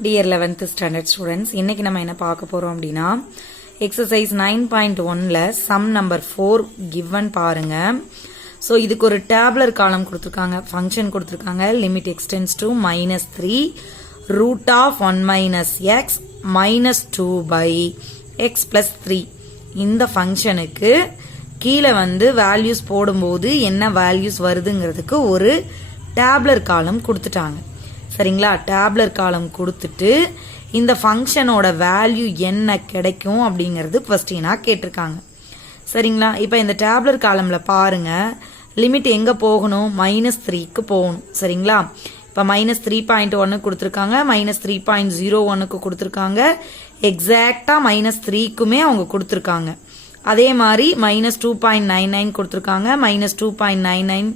Dear 11th standard students, இன்னைக்கு நம்ம என்ன பார்க்க போறோம் அப்படின்னா exercise 9.1ல sum number 4 given பாருங்க. So இதுக்கு ஒரு tabular column கொடுத்திருக்காங்க, function கொடுத்திருக்காங்க, limit extends to -3 root of 1 minus x minus 2 by x plus 3. இந்த ஃபங்க்ஷனுக்கு கீழே வந்து வேல்யூஸ் போடும்போது என்ன வேல்யூஸ் வருதுங்கிறதுக்கு ஒரு டேப்லர் காலம் கொடுத்துட்டாங்க. சரிங்களா? டேப்லர் காலம் கொடுத்துட்டு இந்த ஃபங்க்ஷனோட வேல்யூ என்ன கிடைக்கும் அப்படிங்கிறது கொஸ்டினா கேட்டிருக்காங்க. சரிங்களா? இப்போ இந்த டேப்லர் காலம்ல பாருங்க, லிமிட் எங்க போகணும்? -3க்கு போகணும். சரிங்களா? இப்போ -3.1 கொடுத்துருக்காங்க, -3.01க்கு கொடுத்துருக்காங்க, எக்ஸாக்டா -3க்குமே அவங்க கொடுத்துருக்காங்க. அதே மாதிரி -2.99 கொடுத்துருக்காங்க, -2.99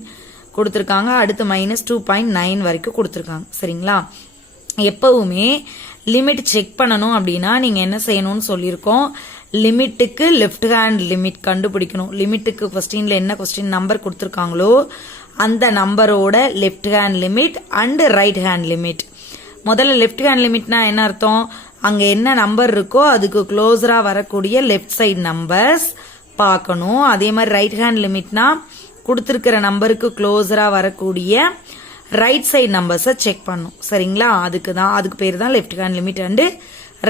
கொடுத்துருக்காங்க, அடுத்து -2.9 வரைக்கும் கொடுத்துருக்காங்க. சரிங்களா? எப்பவுமே லிமிட் செக் பண்ணணும் அப்படின்னா நீங்க என்ன செய்யணும்னு சொல்லியிருக்கோம், லிமிட்டுக்கு லெஃப்ட் ஹேண்ட் லிமிட் கண்டுபிடிக்கணும். லிமிட்டுக்கு கொஸ்டின்ல என்ன கொஸ்டின் நம்பர் கொடுத்துருக்காங்களோ அந்த நம்பரோட left hand limit and right hand limit. முதல்ல லெஃப்ட் ஹேண்ட் லிமிட்னா என்ன அர்த்தம்? அங்க என்ன நம்பர் இருக்கோ அதுக்கு க்ளோஸரா வரக்கூடிய லெஃப்ட் சைடு நம்பர்ஸ் பார்க்கணும். அதே மாதிரி ரைட் ஹேண்ட் லிமிட்னா கொடுத்திருக்கிற நம்பருக்கு க்ளோஸரா வரக்கூடிய ரைட் சைடு நம்பர்ஸை செக் பண்ணும். சரிங்களா? அதுக்கு பேர் தான் left hand limit and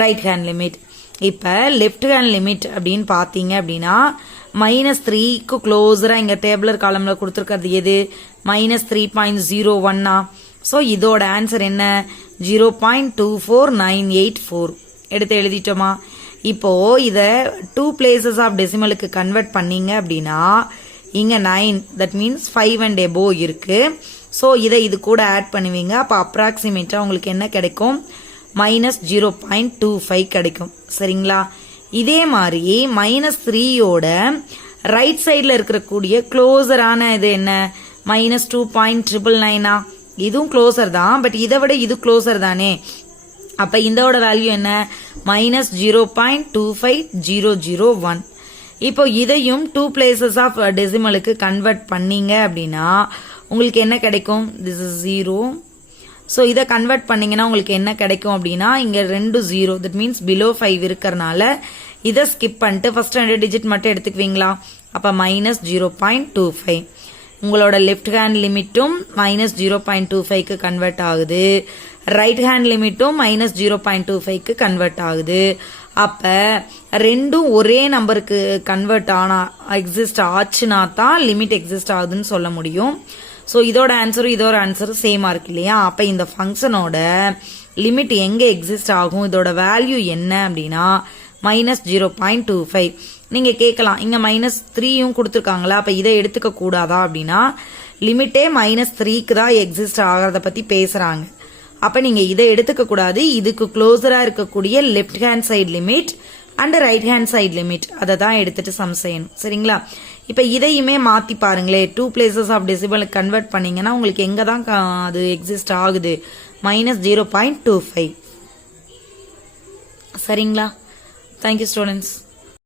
right hand limit. இப்ப லெஃப்ட் ஹேண்ட் லிமிட் அப்படின்னு பாத்தீங்க அப்படின்னா -3க்கு க்ளோஸரா இங்க டேபிளர் காலம்ல கொடுத்திருக்கிறது எது? -3.01. சோ இதோட ஆன்சர் என்ன? 0.24984. எடுத்து எழுதிட்டோமா? இப்போ இத 2 places ஆஃப் டெசிமலுக்கு கன்வெர்ட் பண்ணீங்க அப்படின்னா இங்க 9, தட் மீன்ஸ் 5 and above இருக்கு. சோ இதை இது கூட ஆட் பண்ணுவீங்க. அப்ப அப்ராக்சிமேட்டா உங்களுக்கு என்ன கிடைக்கும்? -0.25 கிடைக்கும். சரிங்களா? இதே மாதிரி -3யோட ரைட் சைட்ல இருக்கக்கூடிய க்ளோசரான இது என்ன? -2.999. இதுவும் க்ளோசர் தான், பட் இதை விட இது க்ளோசர் தானே. அப்ப இதோட வேல்யூ என்ன? -0.25001. இப்போ இதையும் 2 places ஆஃப் டெசிமலுக்கு கன்வெர்ட் பண்ணீங்க அப்படின்னா உங்களுக்கு என்ன கிடைக்கும்? This is 0. ஸோ இதை கன்வெர்ட் பண்ணீங்கன்னா உங்களுக்கு என்ன கிடைக்கும் அப்படின்னா இங்க 2 0, தட் மீன்ஸ் பிலோ 5 இருக்கிறனால இதை ஸ்கிப் பண்ணிட்டு ஃபர்ஸ்ட் 2 டிஜிட் மட்டும் எடுத்துக்குவீங்களா? அப்ப -0.25. உங்களோட லெஃப்ட் ஹேண்ட் லிமிட்டும் -0.25க்கு கன்வெர்ட் ஆகுது, ரைட் ஹேண்ட் லிமிட்டும் -0.25க்கு கன்வெர்ட் ஆகுது. அப்ப ரெண்டும் ஒரே நம்பருக்கு கன்வெர்ட் ஆனா எக்ஸிஸ்ட் ஆச்சுன்னா தான் லிமிட் எக்ஸிஸ்ட் ஆகுதுன்னு சொல்ல முடியும். சோ இதோட ஆன்சரும் இதோட ஆன்சரும் சேமா இருக்கு இல்லையா? அப்ப இந்த ஃபங்க்ஷனோட லிமிட் எங்க எக்ஸிஸ்ட் ஆகும், இதோட வேல்யூ என்ன அப்படின்னா -0.25. நீங்க கேட்கலாம், இங்க -3யும் கொடுத்துருக்காங்களா, அப்ப இதை எடுத்துக்க கூடாதா அப்படின்னா லிமிட்டே -3க்கு தான் எக்ஸிஸ்ட் ஆகிறத பத்தி பேசுறாங்க. அப்ப நீங்க இதை எடுத்துக்க கூடாது, இதுக்கு க்ளோஸரா இருக்கக்கூடிய left hand side limit and right hand side limit அதை தான் எடுத்துட்டு சம் செய்யணும். சரிங்களா? இப்ப இதையுமே மாத்தி பாருங்களே, 2 places ஆஃப் டெசிமல் கன்வெர்ட் பண்ணீங்கன்னா உங்களுக்கு எங்க தான் அது எக்ஸிஸ்ட் ஆகுது? -0.25. சரிங்களா? Thank you students.